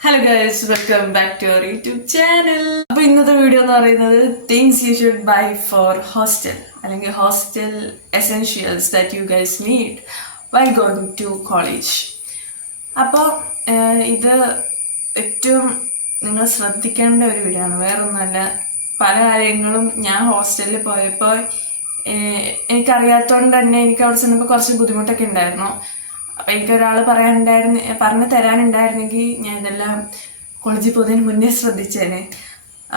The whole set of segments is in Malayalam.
Hello guys, welcome back to our YouTube channel. അപ്പോൾ ഇന്നത്തെ വീഡിയോ എന്ന് പറയുന്നത് things you should buy for hostel അല്ലെങ്കിൽ hostel essentials that you guys need why going to college. അപ്പോൾ ഇത് ഏറ്റവും നിങ്ങൾ ശ്രദ്ധിക്കേണ്ട ഒരു വീഡിയോ ആണ്. വേറൊന്നുമല്ല, പല കാര്യങ്ങളും ഞാൻ ഹോസ്റ്റലിൽ പോയപ്പോൾ എനിക്കറിയാത്തതുകൊണ്ട് തന്നെ എനിക്ക് അവിടെ ചെന്നപ്പോൾ കുറച്ച് ബുദ്ധിമുട്ടൊക്കെ ഉണ്ടായിരുന്നു. അപ്പം എനിക്കൊരാൾ പറഞ്ഞു തരാനുണ്ടായിരുന്നെങ്കിൽ ഞാൻ ഇതെല്ലാം കോളേജിൽ പോകുന്നതിന് മുന്നേ ശ്രദ്ധിച്ചേനെ.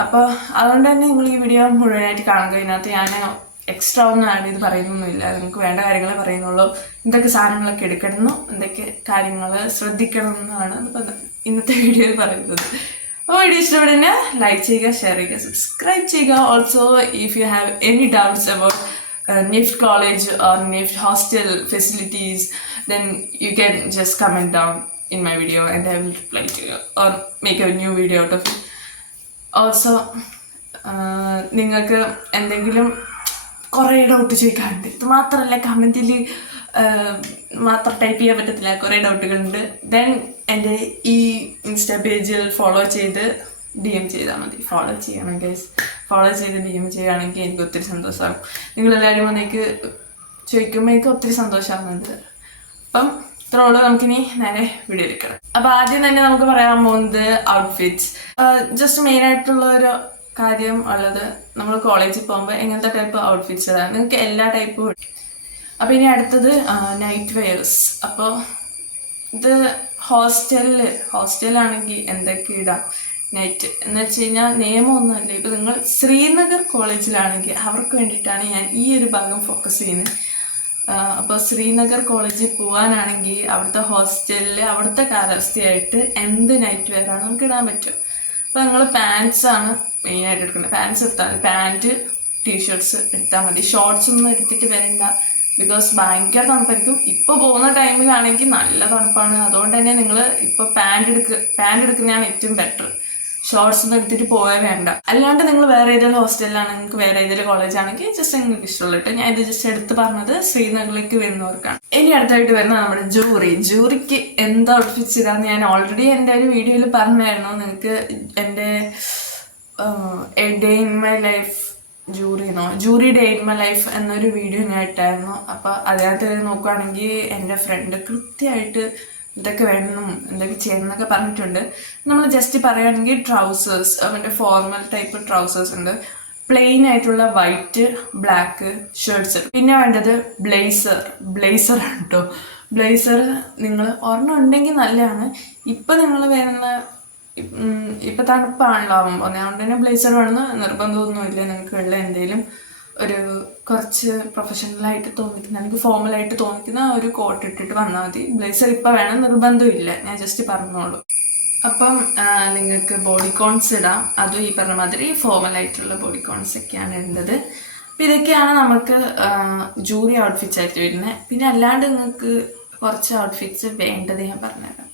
അപ്പോൾ അതുകൊണ്ട് തന്നെ നിങ്ങൾ ഈ വീഡിയോ മുഴുവനായിട്ട് കാണുക. ഇതിനകത്ത് ഞാൻ എക്സ്ട്രാ ഒന്നും ആഡ് ചെയ്ത് പറയുന്നൊന്നുമില്ല, നിങ്ങൾക്ക് വേണ്ട കാര്യങ്ങളെ പറയുന്നുള്ളൂ. എന്തൊക്കെ സാധനങ്ങളൊക്കെ എടുക്കണം, എന്തൊക്കെ കാര്യങ്ങൾ ശ്രദ്ധിക്കണം എന്നാണ് ഇന്നത്തെ വീഡിയോയിൽ പറയുന്നത്. അപ്പോൾ വീഡിയോ ഇഷ്ടപ്പെടുന്ന ലൈക്ക് ചെയ്യുക, ഷെയർ ചെയ്യുക, സബ്സ്ക്രൈബ് ചെയ്യുക. Also if you have any doubts about NIFT college or NIFT hostel facilities, then you can just comment down in my video and I will reply to you or make a new video out of it. Also നിങ്ങൾക്ക് എന്തെങ്കിലും കുറേ ഡൗട്ട് ചോദിക്കാറുണ്ട്. ഇത് മാത്രമല്ല, കമൻറ്റിൽ മാത്രം ടൈപ്പ് ചെയ്യാൻ പറ്റത്തില്ല, കുറേ ഡൗട്ടുകളുണ്ട്. ദെൻ എൻ്റെ ഈ ഇൻസ്റ്റാ പേജിൽ ഫോളോ ചെയ്ത് DM ചെയ്താൽ മതി. ഫോളോ ചെയ്യണം ഗൈസ്. ഫോളോ ചെയ്ത് DM ചെയ്യുകയാണെങ്കിൽ എനിക്ക് ഒത്തിരി സന്തോഷമാകും. നിങ്ങളെല്ലാവരും വന്നേക്ക് ചോദിക്കുമ്പോൾ എനിക്ക് ഒത്തിരി സന്തോഷമാകുന്നുണ്ട്. അപ്പം ഇത്രയുള്ളൂ, നമുക്കിനി നേരെ വീഡിയോ എടുക്കണം. അപ്പം ആദ്യം തന്നെ നമുക്ക് പറയാൻ പോകുന്നത് ഔട്ട്ഫിറ്റ്സ്. ജസ്റ്റ് മെയിനായിട്ടുള്ള ഒരു കാര്യം ഉള്ളത്, നമ്മൾ കോളേജിൽ പോകുമ്പോൾ എങ്ങനത്തെ ടൈപ്പ് ഔട്ട്ഫിറ്റ്സ് ഇടാം. നിങ്ങൾക്ക് എല്ലാ ടൈപ്പും. അപ്പം ഇനി അടുത്തത് നൈറ്റ് വെയേഴ്സ്. അപ്പോൾ ഇത് ഹോസ്റ്റലാണെങ്കിൽ എന്തൊക്കെ ഇടാം നൈറ്റ് എന്ന് വെച്ച് കഴിഞ്ഞാൽ നിയമമൊന്നുമല്ല. ഇപ്പോൾ നിങ്ങൾ ശ്രീനഗർ കോളേജിലാണെങ്കിൽ അവർക്ക് വേണ്ടിയിട്ടാണ് ഞാൻ ഈ ഒരു ഭാഗം ഫോക്കസ് ചെയ്യുന്നത്. അപ്പോൾ ശ്രീനഗർ കോളേജിൽ പോകാനാണെങ്കിൽ അവിടുത്തെ ഹോസ്റ്റലിൽ അവിടുത്തെ കാലാവസ്ഥയായിട്ട് എന്ത് നൈറ്റ് വെയറാണ് നമുക്ക് ഇടാൻ പറ്റും. അപ്പോൾ നിങ്ങൾ പാൻസാണ് മെയിനായിട്ട് എടുക്കുന്നത്. പാൻസ് എടുത്താൽ മതി, പാൻറ്റ് ടീഷർട്ട്സ് എടുത്താൽ മതി. ഷോർട്സ് ഒന്നും എടുത്തിട്ട് വരണ്ട, ബിക്കോസ് ഭയങ്കര തണുപ്പായിരിക്കും. ഇപ്പോൾ പോകുന്ന ടൈമിലാണെങ്കിൽ നല്ല തണുപ്പാണ്. അതുകൊണ്ട് തന്നെ നിങ്ങൾ ഇപ്പോൾ പാൻറ്റ് എടുക്കുന്നതാണ് ഏറ്റവും ബെറ്റർ. ഷോർട്സ് ഒന്നും എടുത്തിട്ട് പോയാൽ വേണ്ട. അല്ലാണ്ട് നിങ്ങൾ വേറെ ഏതെങ്കിലും ഹോസ്റ്റലിലാണ്, നിങ്ങൾക്ക് വേറെ ഏതെങ്കിലും കോളേജാണെങ്കിൽ ജസ്റ്റ് നിങ്ങൾക്ക് ഇഷ്ടമുള്ളൂ. ഞാൻ ഇത് ജസ്റ്റ് എടുത്ത് പറഞ്ഞത് ശ്രീനഗറിലേക്ക് വരുന്നവർക്കാണ്. ഇനി അടുത്തായിട്ട് വരുന്നത് നമ്മുടെ ജൂറിക്ക് എന്താ ഔട്ട്ഫിറ്റ്സ് ഇടാന്ന് ഞാൻ ഓൾറെഡി എൻ്റെ ഒരു വീഡിയോയിൽ പറഞ്ഞായിരുന്നു. നിങ്ങൾക്ക് എൻ്റെ day in my life jury day in my life എന്നൊരു വീഡിയോ ഞാൻ ഇട്ടായിരുന്നു. അപ്പോൾ അതിനകത്ത് നോക്കുകയാണെങ്കിൽ എൻ്റെ ഫ്രണ്ട് കൃത്യമായിട്ട് ഇതൊക്കെ വേണം, എന്തൊക്കെ ചെയ്യണം എന്നൊക്കെ പറഞ്ഞിട്ടുണ്ട്. നമ്മൾ ജസ്റ്റ് പറയുകയാണെങ്കിൽ ട്രൗസേഴ്സ്, അവൻ്റെ ഫോർമൽ ടൈപ്പ് ട്രൗസേഴ്സ് ഉണ്ട്, പ്ലെയിൻ ആയിട്ടുള്ള വൈറ്റ് ബ്ലാക്ക് ഷർട്ട്സ്. പിന്നെ വേണ്ടത് ബ്ലേസർ ആണ് കേട്ടോ. ബ്ലേസർ നിങ്ങൾ ഒരെണ്ണം ഉണ്ടെങ്കിൽ നല്ലതാണ്. ഇപ്പം നിങ്ങൾ വേണമെന്ന ഇപ്പം തണുപ്പാണല്ലോ ആകുമ്പോൾ, അതുകൊണ്ട് തന്നെ ബ്ലേസർ വേണമെന്ന് നിർബന്ധമൊന്നുമില്ല. നിങ്ങൾക്ക് ഉള്ള എന്തെങ്കിലും ഒരു കുറച്ച് പ്രൊഫഷണലായിട്ട് തോന്നിക്കുന്ന അല്ലെങ്കിൽ ഫോർമലായിട്ട് തോന്നിക്കുന്ന ഒരു കോട്ട് ഇട്ടിട്ട് വന്നാൽ മതി. ബ്ലേസർ ഇപ്പം വേണം നിർബന്ധമില്ല, ഞാൻ ജസ്റ്റ് പറഞ്ഞോളൂ. അപ്പം നിങ്ങൾക്ക് ബോഡിക്കോൺസ് ഇടാം. അതും ഈ പറഞ്ഞ മാതിരി ഫോർമലായിട്ടുള്ള ബോഡിക്കോൺസ് ഒക്കെയാണ് ഇടേണ്ടത്. അപ്പം ഇതൊക്കെയാണ് നമുക്ക് ജൂറി ഔട്ട്ഫിറ്റ്സ് ആയിട്ട് വരുന്നത്. പിന്നെ അല്ലാണ്ട് നിങ്ങൾക്ക് കുറച്ച് ഔട്ട്ഫിറ്റ്സ് വേണ്ടത് ഞാൻ പറഞ്ഞുതരാം.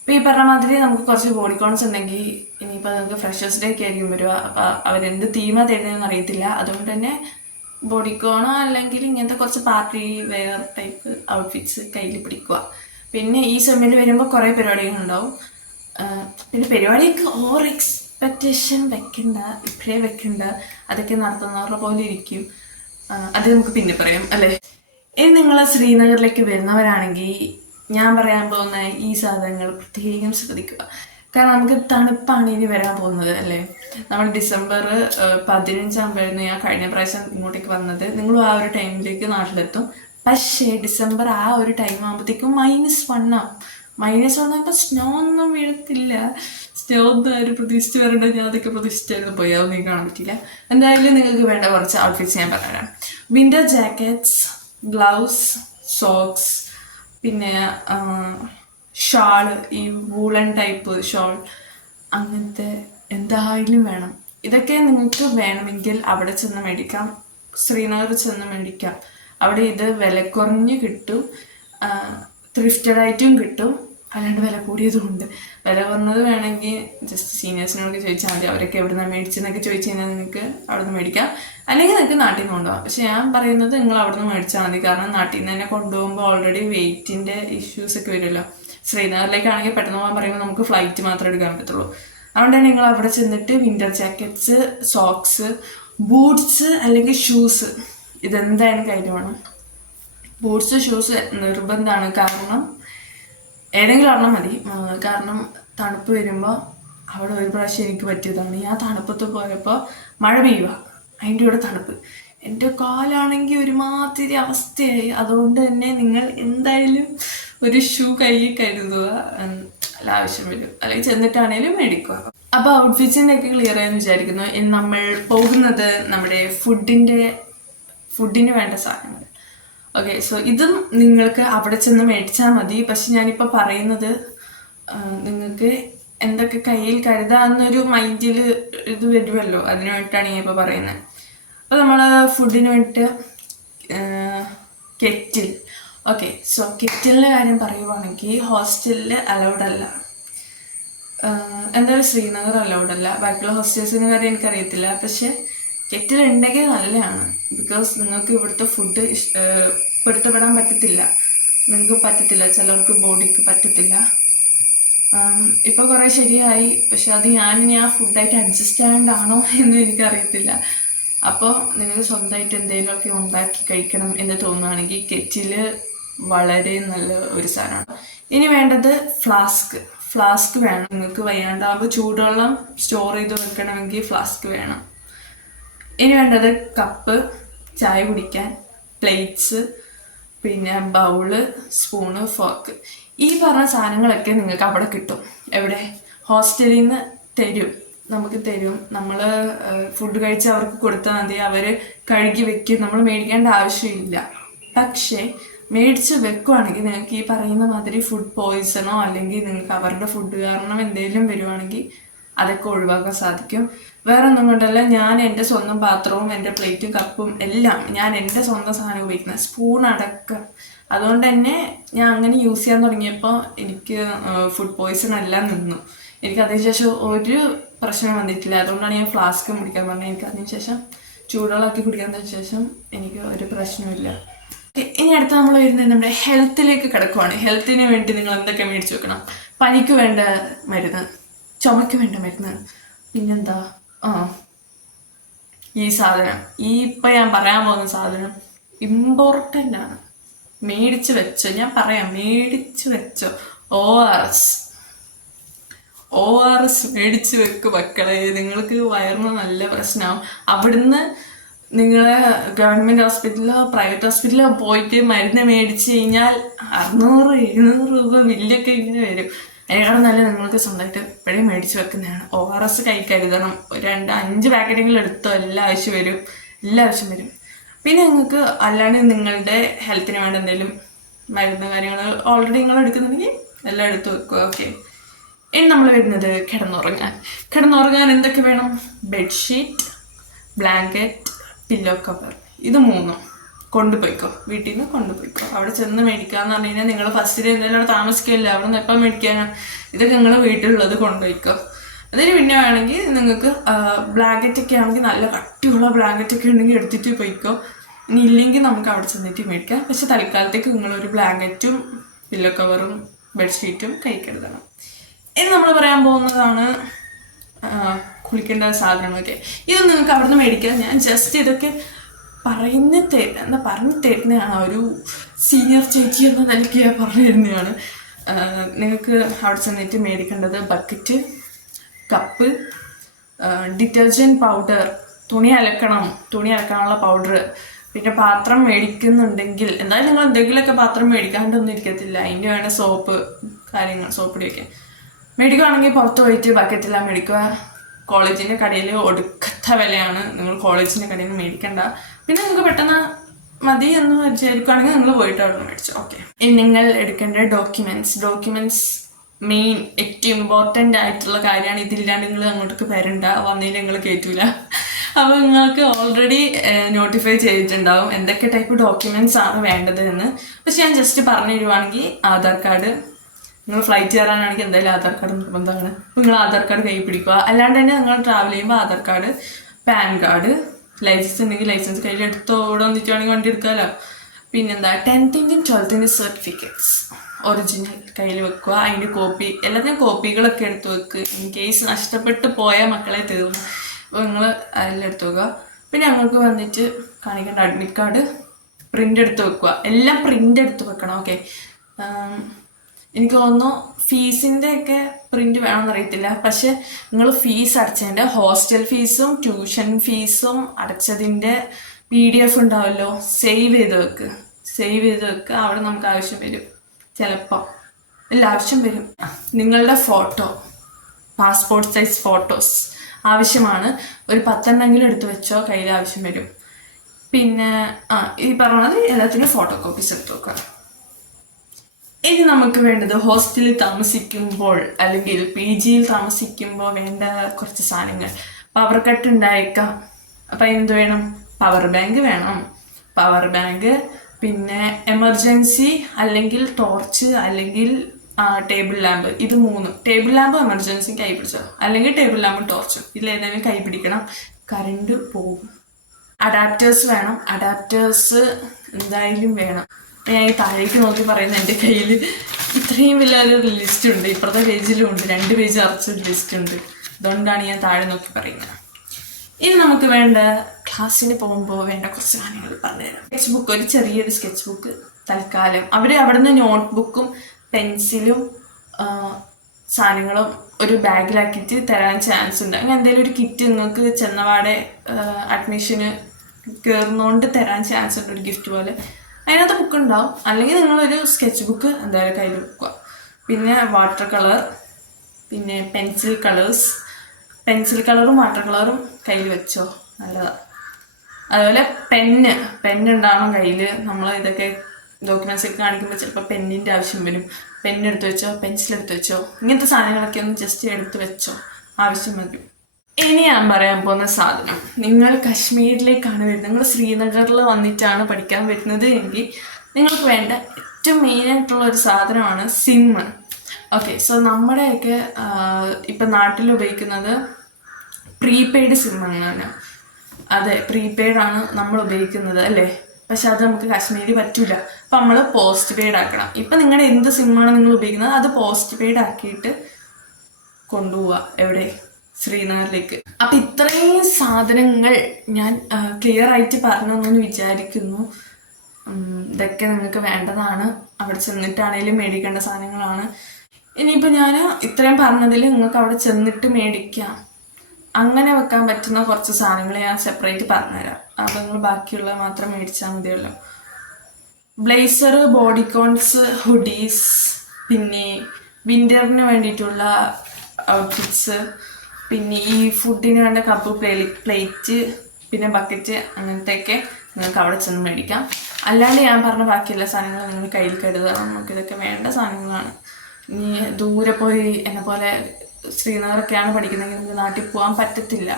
അപ്പോൾ ഈ പറഞ്ഞ മാതിരി നമുക്ക് കുറച്ച് ബോഡിക്കോൺസ് ഉണ്ടെങ്കിൽ ഇനിയിപ്പോൾ നിങ്ങൾക്ക് ഫ്രഷേഴ്സ് ഡേ ഒക്കെ ആയിരിക്കും വരിക. അപ്പോൾ അവരെന്ത് തീമാ തരുന്നതെന്ന് അറിയത്തില്ല. അതുകൊണ്ട് തന്നെ ബോഡിക്കോണോ അല്ലെങ്കിൽ ഇങ്ങനത്തെ കുറച്ച് പാർട്ടി വെയർ ടൈപ്പ് ഔട്ട്ഫിറ്റ്സ് കയ്യിൽ പിടിക്കുക. പിന്നെ ഈ സെമ്മിൽ വരുമ്പോൾ കുറേ പരിപാടികളുണ്ടാവും. പിന്നെ പരിപാടിയൊക്കെ ഓവർ എക്സ്പെക്റ്റേഷൻ വെക്കണ്ട, ഇപ്പോഴേ വെക്കണ്ട. അതൊക്കെ നടത്തുന്നവരുടെ പോലെ ഇരിക്കും. അത് നമുക്ക് പിന്നെ പറയാം അല്ലേ. ഇനി നിങ്ങൾ ശ്രീനഗറിലേക്ക് വരുന്നവരാണെങ്കിൽ ഞാൻ പറയാൻ പോകുന്ന ഈ സാധനങ്ങൾ പ്രത്യേകം ശ്രദ്ധിക്കുക. കാരണം നമുക്ക് തണുപ്പാണ് ഇനി വരാൻ പോകുന്നത് അല്ലേ. നമ്മൾ December 15 ഞാൻ കഴിഞ്ഞ പ്രാവശ്യം ഇങ്ങോട്ടേക്ക് വന്നത്. നിങ്ങളും ആ ഒരു ടൈമിലേക്ക് നാട്ടിലെത്തും. പക്ഷേ December ആ ഒരു ടൈം ആകുമ്പോഴത്തേക്കും -1 ആവും. -1 ആകുമ്പോൾ സ്നോ ഒന്നും വീഴത്തില്ല. സ്നോ ഒന്നും ആരും പ്രതീക്ഷിച്ച് വരേണ്ട. ഞാൻ അതൊക്കെ പ്രതീക്ഷിച്ചായിരുന്നു പോയി, അതൊന്നും കാണാൻ പറ്റില്ല. എന്തായാലും നിങ്ങൾക്ക് വേണ്ട കുറച്ച് ഔട്ട്ഫിറ്റ്സ് ഞാൻ പറഞ്ഞുതരാം. വിൻ്റർ ജാക്കറ്റ്സ്, ഗ്ലൗസ്, സോക്സ്, പിന്നെ ഷാള്, ഈ വൂളൻ ടൈപ്പ് ഷോൾ, അങ്ങനത്തെ എന്തായാലും വേണം. ഇതൊക്കെ നിങ്ങൾക്ക് വേണമെങ്കിൽ അവിടെ ചെന്ന് മേടിക്കാം, ശ്രീനഗറിൽ ചെന്ന് മേടിക്കാം. അവിടെ ഇത് വില കുറഞ്ഞ് കിട്ടും, ത്രിഫ്റ്റഡായിട്ടും കിട്ടും, അല്ലാണ്ട് വില കൂടിയതുമുണ്ട്. വില കുറഞ്ഞത് വേണമെങ്കിൽ ജസ്റ്റ് സീനിയേഴ്സിനോടൊക്കെ ചോദിച്ചാൽ മതി. അവരൊക്കെ എവിടെ നിന്നാണ് മേടിച്ചെന്നൊക്കെ ചോദിച്ചു കഴിഞ്ഞാൽ നിങ്ങൾക്ക് അവിടെ നിന്ന് മേടിക്കാം. അല്ലെങ്കിൽ നിങ്ങൾക്ക് നാട്ടിൽ നിന്ന് കൊണ്ടുപോകാം. പക്ഷെ ഞാൻ പറയുന്നത് നിങ്ങൾ അവിടെ നിന്ന് മേടിച്ചാൽ മതി. കാരണം നാട്ടിൽ നിന്ന് തന്നെ കൊണ്ടുപോകുമ്പോൾ ഓൾറെഡി വെയിറ്റിൻ്റെ ഇഷ്യൂസൊക്കെ വരുമല്ലോ. ശ്രീനഗറിലേക്കാണെങ്കിൽ പെട്ടെന്ന് പോകാൻ പറയുമ്പോൾ നമുക്ക് ഫ്ലൈറ്റ് മാത്രമേ എടുക്കാൻ പറ്റത്തുള്ളൂ. അതുകൊണ്ട് തന്നെ നിങ്ങൾ അവിടെ ചെന്നിട്ട് വിൻ്റർ ജാക്കറ്റ്സ്, സോക്സ്, ബൂട്ട്സ് അല്ലെങ്കിൽ ഷൂസ് ഇതെന്തായാലും കയ്യിൽ വേണം. ബൂട്ട്സ്, ഷൂസ് നിർബന്ധമാണ്. കാരണം ഏതെങ്കിലും ഒരെണ്ണം മതി. കാരണം തണുപ്പ് വരുമ്പോൾ അവിടെ ഒരു പ്രാവശ്യം എനിക്ക് പറ്റിയതാണ്. ഞാൻ തണുപ്പത്ത് പോയപ്പോൾ മഴ പെയ്യുക, അതിൻ്റെ കൂടെ തണുപ്പ്, എൻ്റെ കാലാണെങ്കിൽ ഒരുമാതിരി അവസ്ഥയായി. അതുകൊണ്ട് തന്നെ നിങ്ങൾ എന്തായാലും ഒരു ഷൂ കയ്യിൽ കരുതുക, ആവശ്യം വരും. അല്ലെങ്കിൽ ചെന്നിട്ടാണേലും മേടിക്കുക. അപ്പോൾ ഔട്ട്ഫിറ്റ്സിൻ്റെ ഒക്കെ ക്ലിയർ ആയെന്ന് വിചാരിക്കുന്നു. നമ്മൾ പോകുന്നത് നമ്മുടെ ഫുഡിന് വേണ്ട സാധനങ്ങൾ. ഓക്കെ, സോ ഇതും നിങ്ങൾക്ക് അവിടെ ചെന്ന് മേടിച്ചാൽ മതി. പക്ഷെ ഞാനിപ്പോൾ പറയുന്നത് നിങ്ങൾക്ക് എന്തൊക്കെ കയ്യിൽ കരുതാമെന്നൊരു മൈൻഡിൽ ഇത് വരുമല്ലോ, അതിന് വേണ്ടിയിട്ടാണ് ഞാൻ ഇപ്പോൾ പറയുന്നത്. അപ്പോൾ നമ്മൾ ഫുഡിന് വേണ്ടിയിട്ട് കെറ്റിൽ. ഓക്കെ, സോ കെറ്റിലിൻ്റെ കാര്യം പറയുവാണെങ്കിൽ ഹോസ്റ്റലിൽ അലൗഡ് അല്ല. എന്തായാലും ശ്രീനഗർ അലൗഡ് അല്ല. ബാക്കിയുള്ള ഹോസ്റ്റൽസിൻ്റെ കാര്യം എനിക്കറിയത്തില്ല. പക്ഷെ കെറ്റിൽ ഉണ്ടെങ്കിൽ നല്ലതാണ്. ബിക്കോസ് നിങ്ങൾക്ക് ഇവിടുത്തെ ഫുഡ് പൊരുത്തപ്പെടാൻ പറ്റത്തില്ല. നിങ്ങൾക്ക് പറ്റത്തില്ല, ചിലർക്ക് ബോഡിക്ക് പറ്റത്തില്ല. ഇപ്പോൾ കുറേ ശരിയായി. പക്ഷെ അത് ഞാൻ ആ ഫുഡായിട്ട് അഡ്ജസ്റ്റ് ആയതുകൊണ്ടാണോ എന്ന് എനിക്കറിയത്തില്ല. അപ്പോൾ നിങ്ങൾക്ക് സ്വന്തമായിട്ട് എന്തെങ്കിലുമൊക്കെ ഉണ്ടാക്കി കഴിക്കണം എന്ന് തോന്നുകയാണെങ്കിൽ കെറ്റിൽ വളരെ നല്ല ഒരു സാധനമാണ്. ഇനി വേണ്ടത് ഫ്ലാസ്ക് വേണം. നിങ്ങൾക്ക് വയ്യാണ്ടാകുമ്പോൾ ചൂടുവെള്ളം സ്റ്റോർ ചെയ്ത് വെക്കണമെങ്കിൽ ഫ്ലാസ്ക് വേണം. ഇനി വേണ്ടത് കപ്പ്, ചായ കുടിക്കാൻ, പ്ലേറ്റ്സ്, പിന്നെ ബൗള്, സ്പൂണ്, ഫോർക്ക്. ഈ പറഞ്ഞ സാധനങ്ങളൊക്കെ നിങ്ങൾക്ക് അവിടെ കിട്ടും. എവിടെ? ഹോസ്റ്റലിൽ നിന്ന് നമുക്ക് തരും. നമ്മൾ ഫുഡ് കഴിച്ച് അവർക്ക് കൊടുത്താൽ മതി, അവർ കഴുകി വെക്കും. നമ്മൾ മേടിക്കേണ്ട ആവശ്യമില്ല. പക്ഷേ മേടിച്ച് വെക്കുവാണെങ്കിൽ നിങ്ങൾക്ക് ഈ പറയുന്ന മാതിരി ഫുഡ് പോയിസണോ അല്ലെങ്കിൽ നിങ്ങൾക്ക് അവരുടെ ഫുഡ് കാരണം എന്തെങ്കിലും വരുവാണെങ്കിൽ അതൊക്കെ ഒഴിവാക്കാൻ സാധിക്കും. വേറെ ഒന്നും കൊണ്ടല്ല, ഞാൻ എൻ്റെ സ്വന്തം പാത്രവും എൻ്റെ പ്ലേറ്റും കപ്പും എല്ലാം ഞാൻ എൻ്റെ സ്വന്തം സാധനം ഉപയോഗിക്കുന്നത്, സ്പൂൺ അടക്കം. അതുകൊണ്ട് തന്നെ ഞാൻ അങ്ങനെ യൂസ് ചെയ്യാൻ തുടങ്ങിയപ്പോൾ എനിക്ക് ഫുഡ് പോയിസൺ എല്ലാം നിന്നു. എനിക്ക് അതിനുശേഷം ഒരു പ്രശ്നം വന്നിട്ടില്ല. അതുകൊണ്ടാണ് ഞാൻ ഫ്ലാസ്ക് കുടിക്കാൻ പറഞ്ഞത്. എനിക്ക് അതിനുശേഷം ചൂടുവെള്ളമാക്കി കുടിക്കാൻ ശേഷം എനിക്ക് ഒരു പ്രശ്നമില്ല. ഇനി അടുത്ത് നമ്മൾ വരുന്നത് നമ്മുടെ ഹെൽത്തിലേക്ക് കിടക്കുവാണ്. ഹെൽത്തിന് വേണ്ടി നിങ്ങൾ എന്തൊക്കെ മേടിച്ച് വെക്കണം? പനിക്ക് വേണ്ട മരുന്ന്, ചുമയ്ക്ക് വേണ്ട മരുന്ന്, പിന്നെന്താ ഈ സാധനം, ഇപ്പം ഞാൻ പറയാൻ പോകുന്ന സാധനം ഇമ്പോർട്ടൻ്റ് ആണ്. മേടിച്ച് വെച്ചോ, ഞാൻ പറയാം, മേടിച്ച് വെച്ചോ. ORS മേടിച്ച് വെക്കും മക്കളെ. നിങ്ങൾക്ക് വയറിന് നല്ല പ്രശ്നമാവും. അവിടുന്ന് നിങ്ങളെ ഗവൺമെൻറ് ഹോസ്പിറ്റലിലോ പ്രൈവറ്റ് ഹോസ്പിറ്റലിലോ പോയിട്ട് മരുന്ന് മേടിച്ച് കഴിഞ്ഞാൽ 600-700 രൂപ ബില്ലൊക്കെ ഇങ്ങനെ വരും. അതിനേക്കാളും നല്ല നിങ്ങൾക്ക് സ്വന്തമായിട്ട് ഇപ്പോഴേ മേടിച്ച് വെക്കുന്നതാണ്. ORS കൈ കരുതണം. 2-5 പാക്കറ്റെങ്കിലും എടുത്തോ, എല്ലാ ആവശ്യം വരും. പിന്നെ നിങ്ങൾക്ക് അല്ലാണ്ട് നിങ്ങളുടെ ഹെൽത്തിന് വേണ്ട എന്തെങ്കിലും മരുന്ന് കാര്യങ്ങൾ ഓൾറെഡി നിങ്ങൾ എടുക്കുന്നുണ്ടെങ്കിൽ എല്ലാം എടുത്ത് വെക്കുക. ഓക്കെ, ഇനി നമ്മൾ വരുന്നത് കിടന്നുറങ്ങാൻ എന്തൊക്കെ വേണം? Bedsheet, blanket, pillow cover. ഇത് 3 കൊണ്ടുപോയിക്കോ, വീട്ടിൽ നിന്ന് കൊണ്ടുപോയിക്കോ. അവിടെ ചെന്ന് മേടിക്കാന്ന് പറഞ്ഞു കഴിഞ്ഞാൽ നിങ്ങൾ ഫസ്റ്റിൽ എന്തെങ്കിലും അവിടെ താമസിക്കില്ല, അവിടെ നിന്ന് എപ്പം മേടിക്കാനാണ്? ഇതൊക്കെ നിങ്ങൾ വീട്ടിലുള്ളത് കൊണ്ടുപോയിക്കോ. അതിന് പിന്നെ വേണമെങ്കിൽ നിങ്ങൾക്ക് ബ്ലാങ്കറ്റൊക്കെ ആണെങ്കിൽ നല്ല കട്ടിയുള്ള ബ്ലാങ്കറ്റൊക്കെ ഉണ്ടെങ്കിൽ എടുത്തിട്ട് പോയിക്കോ. ഇനി ഇല്ലെങ്കിൽ നമുക്ക് അവിടെ ചെന്നിട്ട് മേടിക്കാം. പക്ഷെ തൽക്കാലത്തേക്ക് നിങ്ങളൊരു ബ്ലാങ്കറ്റും പില്ലോ കവറും ബെഡ്ഷീറ്റും കൈക്കരുതണം. ഇനി നമ്മൾ പറയാൻ പോകുന്നതാണ് കുളിക്കേണ്ട സാധനങ്ങളൊക്കെ. ഇത് നിങ്ങൾക്ക് അവിടെ നിന്ന് മേടിക്കാം. ഞാൻ ജസ്റ്റ് ഇതൊക്കെ പറഞ്ഞു തരുന്നതാണ്. ഒരു സീനിയർ ചേച്ചി എന്ന നിലയ്ക്ക് പറഞ്ഞു തരുന്നതാണ്. നിങ്ങൾക്ക് അവിടെ ചെന്നിട്ട് മേടിക്കേണ്ടത് ബക്കറ്റ്, കപ്പ്, ഡിറ്റർജൻറ്റ് പൗഡർ, തുണി അലക്കാനുള്ള പൗഡർ, പിന്നെ പാത്രം മേടിക്കുന്നുണ്ടെങ്കിൽ എന്തായാലും നിങ്ങൾ എന്തെങ്കിലുമൊക്കെ പാത്രം മേടിക്കാണ്ടൊന്നും ഇരിക്കത്തില്ല. അതിൻ്റെ വേണ്ട സോപ്പ് സോപ്പൊടിയൊക്കെ മേടിക്കുകയാണെങ്കിൽ പുറത്ത് പോയിട്ട് ബക്കറ്റെല്ലാം മേടിക്കുക. കോളേജിൻ്റെ കടയിൽ ഒടുക്കത്ത വിലയാണ്. നിങ്ങൾ കോളേജിൻ്റെ കടയിൽ നിന്ന് മേടിക്കണ്ട. പിന്നെ നിങ്ങൾക്ക് പെട്ടെന്ന് മതി എന്ന് വിചാരിക്കുകയാണെങ്കിൽ നിങ്ങൾ പോയിട്ട് അവിടെ മേടിച്ചു. ഓക്കെ, ഇനി നിങ്ങൾ എടുക്കേണ്ട ഡോക്യുമെൻറ്റ്സ് മെയിൻ ഏറ്റവും ഇമ്പോർട്ടൻ്റ് ആയിട്ടുള്ള കാര്യമാണ്. ഇതില്ലാണ്ട് നിങ്ങൾ അങ്ങോട്ടേക്ക് വരണ്ട, വന്നതിൽ നിങ്ങൾ കയറ്റൂല. അപ്പോൾ നിങ്ങൾക്ക് ഓൾറെഡി നോട്ടിഫൈ ചെയ്തിട്ടുണ്ടാവും എന്തൊക്കെ ടൈപ്പ് ഡോക്യുമെൻറ്റ്സ് ആണ് വേണ്ടത് എന്ന്. പക്ഷെ ഞാൻ ജസ്റ്റ് പറഞ്ഞു തരുവാണെങ്കിൽ ആധാർ കാർഡ്, നിങ്ങൾ ഫ്ലൈറ്റ് കയറാനാണെങ്കിൽ എന്തായാലും ആധാർ കാർഡ് നിർബന്ധമാണ്. അപ്പോൾ നിങ്ങൾ ആധാർ കാർഡ് കൈ പിടിക്കുക. അല്ലാണ്ട് തന്നെ നിങ്ങൾ ട്രാവൽ ചെയ്യുമ്പോൾ Aadhaar card, PAN card, licence ഉണ്ടെങ്കിൽ ലൈസൻസ് കയ്യിൽ എടുത്തോ, ഇവിടെ വന്നിട്ട് വേണമെങ്കിൽ വണ്ടി എടുക്കാമല്ലോ. പിന്നെന്താ 10th-ൻ്റെയും 12th-ൻ്റെയും സർട്ടിഫിക്കറ്റ്സ്. ഒറിജിനൽ കയ്യിൽ വെക്കുക. അതിൻ്റെ കോപ്പി എല്ലാത്തിനും കോപ്പികളൊക്കെ എടുത്ത് വെക്കുക. ഇൻ കേസ് നഷ്ടപ്പെട്ട് പോയ മക്കളെ തീർന്നു. അപ്പോൾ നിങ്ങൾ അതിലെടുത്ത് വെക്കുക. പിന്നെ ഞങ്ങൾക്ക് വന്നിട്ട് കാണിക്കേണ്ട അഡ്മിറ്റ് കാർഡ് പ്രിൻ്റ് എടുത്ത് വെക്കുക. എല്ലാം പ്രിൻ്റ് എടുത്ത് വെക്കണം. ഓക്കെ, എനിക്ക് തോന്നുന്നു ഫീസിൻ്റെ ഒക്കെ പ്രിൻ്റ് വേണമെന്ന് അറിയത്തില്ല. പക്ഷെ നിങ്ങൾ ഫീസ് അടച്ചതിൻ്റെ ഹോസ്റ്റൽ ഫീസും ട്യൂഷൻ ഫീസും അടച്ചതിൻ്റെ PDF ഉണ്ടാവുമല്ലോ, സേവ് ചെയ്ത് വെക്കുക. അവിടെ നമുക്ക് ആവശ്യം വരും, ചിലപ്പോൾ ഇല്ല ആവശ്യം വരും. നിങ്ങളുടെ ഫോട്ടോ, പാസ്പോർട്ട് സൈസ് ഫോട്ടോസ് ആവശ്യമാണ്. ഒരു 10 എടുത്ത് വെച്ചോ, കയ്യിൽ ആവശ്യം വരും. പിന്നെ ഈ പറഞ്ഞത് എല്ലാത്തിനും ഫോട്ടോ കോപ്പീസ് എടുത്ത് വെക്കുക. ഇനി നമുക്ക് വേണ്ടത് ഹോസ്റ്റലിൽ താമസിക്കുമ്പോൾ അല്ലെങ്കിൽ PGയിൽ താമസിക്കുമ്പോൾ വേണ്ട കുറച്ച് സാധനങ്ങൾ. പവർ കട്ട് ഉണ്ടായേക്കാം. അപ്പം എന്ത് വേണം? പവർ ബാങ്ക് വേണം. പവർ ബാങ്ക്, പിന്നെ എമർജൻസി അല്ലെങ്കിൽ ടോർച്ച് അല്ലെങ്കിൽ ടേബിൾ ലാമ്പ്. ഇത് 3. ടേബിൾ ലാമ്പ് എമർജൻസി കൈ പിടിച്ചോ, അല്ലെങ്കിൽ ടേബിൾ ലാമ്പും ടോർച്ചും ഇതിലേതെങ്കിലും കൈ പിടിക്കണം. കറണ്ട് പോകും. അഡാപ്റ്റേഴ്സ് വേണം. അഡാപ്റ്റേഴ്സ് എന്തായാലും വേണം. ഞാൻ ഈ താഴേക്ക് നോക്കി പറയുന്നത് എൻ്റെ കയ്യിൽ ഇത്രയും വലിയൊരു ലിസ്റ്റ് ഉണ്ട്. ഇപ്പുറത്തെ പേജിലും ഉണ്ട്, 2 പേജ് അറച്ചൊരു ലിസ്റ്റ് ഉണ്ട്. അതുകൊണ്ടാണ് ഞാൻ താഴെ നോക്കി പറയുന്നത്. ഇനി നമുക്ക് വേണ്ട ക്ലാസ്സിന് പോകുമ്പോൾ വേണ്ട കുറച്ച് സാധനങ്ങൾ പറഞ്ഞുതരാം. സ്കെച്ച് ബുക്ക്, ഒരു ചെറിയൊരു സ്കെച്ച് ബുക്ക് തൽക്കാലം. അവിടെ നിന്ന് നോട്ട്ബുക്കും പെൻസിലും സാധനങ്ങളും ഒരു ബാഗിലാക്കിയിട്ട് തരാൻ ചാൻസ് ഉണ്ട്. അങ്ങനെ എന്തെങ്കിലും ഒരു കിറ്റ് നിങ്ങൾക്ക് ചെന്നപാടെ അഡ്മിഷന് കയറുന്നതുകൊണ്ട് തരാൻ ചാൻസ് ഉണ്ട്, ഒരു ഗിഫ്റ്റ് പോലെ. അതിനകത്ത് ബുക്ക് ഉണ്ടാവും. അല്ലെങ്കിൽ നിങ്ങളൊരു സ്കെച്ച് ബുക്ക് എന്തായാലും കയ്യിൽ വെക്കുക. പിന്നെ വാട്ടർ കളർ, പിന്നെ പെൻസിൽ കളറും വാട്ടർ കളറും കയ്യിൽ വെച്ചോ, നല്ലതാണ്. അതുപോലെ പെന്നുണ്ടാവണം കയ്യിൽ. നമ്മൾ ഇതൊക്കെ ഡോക്യുമെൻറ്റ്സ് ഒക്കെ കാണിക്കുമ്പോൾ ചിലപ്പോൾ പെന്നിൻ്റെ ആവശ്യം വരും. പെന്നെടുത്ത് വെച്ചോ, പെൻസിലെടുത്ത് വെച്ചോ, ഇങ്ങനത്തെ സാധനങ്ങളൊക്കെ ഒന്ന് ജസ്റ്റ് എടുത്ത് വെച്ചോ, ആവശ്യം വരും. ഇനി ഞാൻ പറയാൻ പോകുന്ന സാധനം, നിങ്ങൾ കശ്മീരിലേക്കാണ് വരുന്നത്, നിങ്ങൾ ശ്രീനഗറിൽ വന്നിട്ടാണ് പഠിക്കാൻ വരുന്നത് എങ്കിൽ നിങ്ങൾക്ക് വേണ്ട ഏറ്റവും മെയിനായിട്ടുള്ള ഒരു സാധനമാണ് സിം. ഓക്കെ, സോ നമ്മുടെയൊക്കെ ഇപ്പം നാട്ടിൽ ഉപയോഗിക്കുന്നത് പ്രീപെയ്ഡ് സിമ്മാണ്. അതെ, പ്രീപെയ്ഡാണ് നമ്മൾ ഉപയോഗിക്കുന്നത് അല്ലേ. പക്ഷെ അത് നമുക്ക് കാശ്മീരി പറ്റില്ല. അപ്പം നമ്മൾ പോസ്റ്റ് പെയ്ഡ് ആക്കണം. ഇപ്പം നിങ്ങളുടെ എന്ത് സിമ്മാണ് നിങ്ങൾ ഉപയോഗിക്കുന്നത് അത് പോസ്റ്റ് പെയ്ഡ് ആക്കിയിട്ട് കൊണ്ടുപോവുക. എവിടെ? ശ്രീനഗറിലേക്ക്. അപ്പം ഇത്രയും സാധനങ്ങൾ ഞാൻ ക്ലിയർ ആയിട്ട് പറഞ്ഞെന്ന് വിചാരിക്കുന്നു. ഇതൊക്കെ നിങ്ങൾക്ക് വേണ്ടതാണ്. അവിടെ ചെന്നിട്ടാണേലും മേടിക്കേണ്ട സാധനങ്ങളാണ്. ഇനിയിപ്പോൾ ഞാൻ ഇത്രയും പറഞ്ഞതിൽ നിങ്ങൾക്ക് അവിടെ ചെന്നിട്ട് മേടിക്കാം. അങ്ങനെ വെക്കാൻ പറ്റുന്ന കുറച്ച് സാധനങ്ങൾ ഞാൻ സെപ്പറേറ്റ് പറഞ്ഞുതരാം. അപ്പോൾ നിങ്ങൾ ബാക്കിയുള്ളത് മാത്രം മേടിച്ചാൽ മതിയല്ലോ. ബ്ലേസർ, ബോഡിക്കോൺസ്, ഹുഡീസ്, പിന്നെ വിൻ്ററിന് വേണ്ടിയിട്ടുള്ള ഔട്ട്ഫിറ്റ്സ്, പിന്നെ ഈ ഫുഡിന് വേണ്ട കപ്പ്, പ്ലേറ്റ്, പിന്നെ ബക്കറ്റ്, അങ്ങനത്തെയൊക്കെ നിങ്ങൾക്ക് അവിടെ ചെന്ന് മേടിക്കാം. അല്ലാണ്ട് ഞാൻ പറഞ്ഞ ബാക്കിയുള്ള സാധനങ്ങൾ നിങ്ങൾ കയ്യിൽ കരുതണം. നമുക്കിതൊക്കെ വേണ്ട സാധനങ്ങളാണ്. ഇനി ദൂരെ പോയി എന്നെ പോലെ ശ്രീനഗറൊക്കെയാണ് പഠിക്കുന്നതെങ്കിൽ നമുക്ക് നാട്ടിൽ പോകാൻ പറ്റത്തില്ല.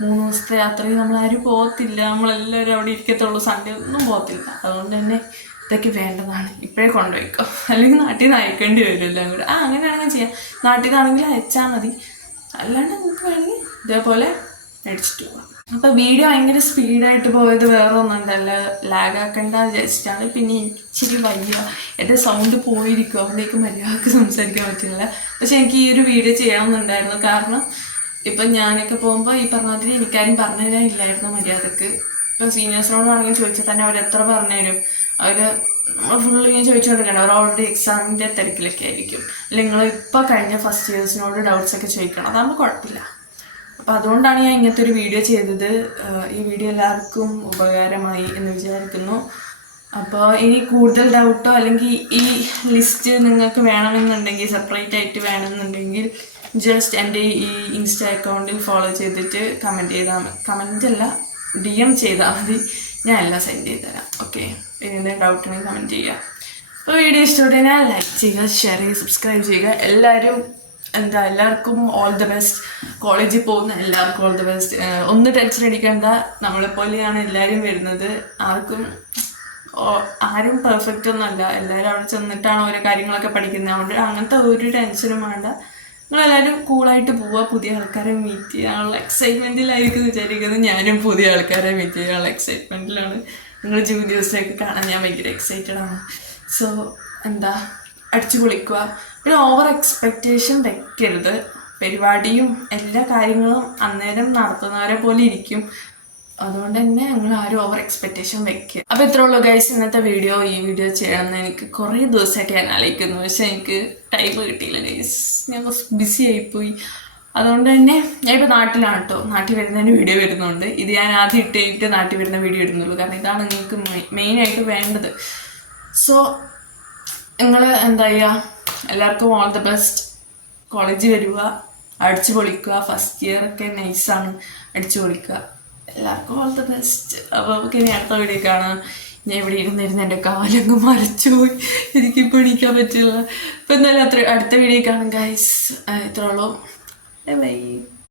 3 ദിവസത്തെ യാത്രയിൽ നമ്മളാരും പോകത്തില്ല. നമ്മളെല്ലാവരും അവിടെ ഇരിക്കത്തുള്ളൂ. സൺഡേ ഒന്നും പോകത്തില്ല. അതുകൊണ്ട് തന്നെ ഇതൊക്കെ വേണ്ടതാണ്. ഇപ്പോഴേ കൊണ്ടുപോയിക്കോ, അല്ലെങ്കിൽ നാട്ടിൽ നിന്ന് അയക്കേണ്ടി വരും എല്ലാം കൂടെ. അങ്ങനെയാണെങ്കിൽ ചെയ്യാം. നാട്ടിൽ നിന്നാണെങ്കിൽ അയച്ചാൽ മതി. അല്ലാണ്ട് നമുക്ക് വേണമെങ്കിൽ ഇതേപോലെ മേടിച്ചിട്ട് പോകാം. അപ്പോൾ വീഡിയോ ഭയങ്കര സ്പീഡായിട്ട് പോയത് വേറെ ഒന്നുണ്ടല്ല, ലാഗാക്കണ്ട വിചാരിച്ചിട്ടാണ്. പിന്നെ ഇച്ചിരി വയ്യ, എൻ്റെ സൗണ്ട് പോയിരിക്കും, അവിടേക്ക് മര്യാദക്ക് സംസാരിക്കാൻ പറ്റില്ല. പക്ഷെ എനിക്ക് ഈ ഒരു വീഡിയോ ചെയ്യണമെന്നുണ്ടായിരുന്നു. കാരണം ഇപ്പം ഞാനൊക്കെ പോകുമ്പോൾ ഈ പറഞ്ഞ മാതിരി എനിക്കാരും പറഞ്ഞു തരാനില്ലായിരുന്നു മര്യാദക്ക്. ഇപ്പം സീനിയേഴ്സിനോടാണെങ്കിൽ ചോദിച്ചാൽ തന്നെ അവർ എത്ര പറഞ്ഞു തരും. അവർ നമ്മൾ ഫുള്ള് ഇങ്ങനെ ചോദിച്ചുകൊണ്ടിരിക്കണം. അവർ ഓൾറെഡി എക്സാമിൻ്റെ തിരക്കിലൊക്കെ ആയിരിക്കും. അല്ലെങ്കിൽ നിങ്ങൾ ഇപ്പോൾ കഴിഞ്ഞ ഫസ്റ്റ് ഇയേഴ്സിനോട് ഡൗട്ട്സൊക്കെ ചോദിക്കണം. അതാകുമ്പോൾ കുഴപ്പമില്ല. അപ്പോൾ അതുകൊണ്ടാണ് ഞാൻ ഇങ്ങനത്തെ ഒരു വീഡിയോ ചെയ്തത്. ഈ വീഡിയോ എല്ലാവർക്കും ഉപകാരമായി എന്ന് വിചാരിക്കുന്നു. അപ്പോൾ ഇനി കൂടുതൽ ഡൗട്ടോ അല്ലെങ്കിൽ ഈ ലിസ്റ്റ് നിങ്ങൾക്ക് വേണമെന്നുണ്ടെങ്കിൽ, സെപ്പറേറ്റ് ആയിട്ട് വേണമെന്നുണ്ടെങ്കിൽ ജസ്റ്റ് എൻ്റെ ഈ ഇൻസ്റ്റ അക്കൗണ്ടിൽ ഫോളോ ചെയ്തിട്ട് കമൻറ്റ് അല്ല DM ചെയ്താൽ മതി. ഞാൻ എല്ലാം സെൻഡ് ചെയ്ത് തരാം. ഓക്കെ, പിന്നെ എന്തെങ്കിലും ഡൗട്ട് ഉണ്ടെങ്കിൽ കമൻറ്റ് ചെയ്യുക. അപ്പോൾ വീഡിയോ ഇഷ്ടപ്പെട്ടെങ്കിൽ ലൈക്ക് ചെയ്യുക, ഷെയർ ചെയ്യുക, സബ്സ്ക്രൈബ് ചെയ്യുക. എല്ലാവർക്കും ഓൾ ദ ബെസ്റ്റ്. കോളേജിൽ പോകുന്ന എല്ലാവർക്കും ഓൾ ദ ബെസ്റ്റ്. ഒന്നും ടെൻഷൻ അടിക്കേണ്ട. നമ്മളെപ്പോലെയാണ് എല്ലാവരും വരുന്നത്. ആരും പെർഫെക്റ്റ് ഒന്നുമല്ല. എല്ലാവരും അവിടെ ചെന്നിട്ടാണ് ഓരോ കാര്യങ്ങളൊക്കെ പഠിക്കുന്നത്. അതുകൊണ്ട് അങ്ങനത്തെ ഒരു ടെൻഷനും വേണ്ട. നിങ്ങളെല്ലാവരും കൂളായിട്ട് പോവുക. പുതിയ ആൾക്കാരെ മീറ്റ് ചെയ്യാനുള്ള എക്സൈറ്റ്മെൻറ്റിലായിരിക്കും വിചാരിക്കുന്നത്. ഞാനും പുതിയ ആൾക്കാരെ മീറ്റ് ചെയ്യാനുള്ള എക്സൈറ്റ്മെൻറ്റിലാണ്. നിങ്ങൾ ജൂനിയേഴ്സിനെയൊക്കെ കാണാൻ ഞാൻ ഭയങ്കര എക്സൈറ്റഡ് ആണ്. സോ അടിച്ചു പൊളിക്കുക. പിന്നെ ഓവർ എക്സ്പെക്റ്റേഷൻ വെക്കരുത്. പരിപാടിയും എല്ലാ കാര്യങ്ങളും അന്നേരം നടത്തുന്നവരെ പോലെ ഇരിക്കും. അതുകൊണ്ട് തന്നെ ഞങ്ങൾ ആരും ഓവർ എക്സ്പെക്റ്റേഷൻ വെക്കുക. അപ്പോൾ ഇത്രേ ഉള്ളൂ ഗൈസ് ഇന്നത്തെ വീഡിയോ. ഈ വീഡിയോ ചെയ്യണമെന്ന് എനിക്ക് കുറേ ദിവസമായിട്ട് ഞാൻ ആലോചിക്കുന്നു, പക്ഷെ എനിക്ക് ടൈം കിട്ടിയില്ല ഗൈസ്. ഞാൻ കുറച്ച് ബിസി ആയിപ്പോയി. അതുകൊണ്ട് തന്നെ ഞാൻ ഇപ്പോൾ നാട്ടിലാണ് കേട്ടോ. നാട്ടിൽ വരുന്നതിന് വീഡിയോ വരുന്നുണ്ട്. ഇത് ഞാൻ ആദ്യം ഇട്ടിട്ട് നാട്ടിൽ വരുന്ന വീഡിയോ ഇടുന്നുള്ളൂ, കാരണം ഇതാണ് നിങ്ങൾക്ക് മെയിനായിട്ട് വേണ്ടത്. സോ നിങ്ങൾ എന്താ ചെയ്യുക, എല്ലാവർക്കും ഓൾ ദ ബെസ്റ്റ്. കോളേജിൽ വരിക, അടിച്ചു പൊളിക്കുക. ഫസ്റ്റ് ഇയർ ഒക്കെ നൈസാണ്, അടിച്ചു പൊളിക്കുക. എല്ലാവർക്കും ഓൾ ദ ബെസ്റ്റ്. അപ്പോൾ നമുക്ക് ഇനി അടുത്ത വീഡിയോ കാണാം. ഞാൻ ഇവിടെ ഇരുന്നിരുന്ന് എൻ്റെ കാലങ്ങ് മരച്ചു പോയി, എനിക്കിപ്പോൾ എണീക്കാൻ പറ്റില്ല. അപ്പോൾ എന്തായാലും അടുത്ത വീഡിയോ കാണാം ഗൈസ്. ഇത്രേ ഉള്ളൂ. ബൈ.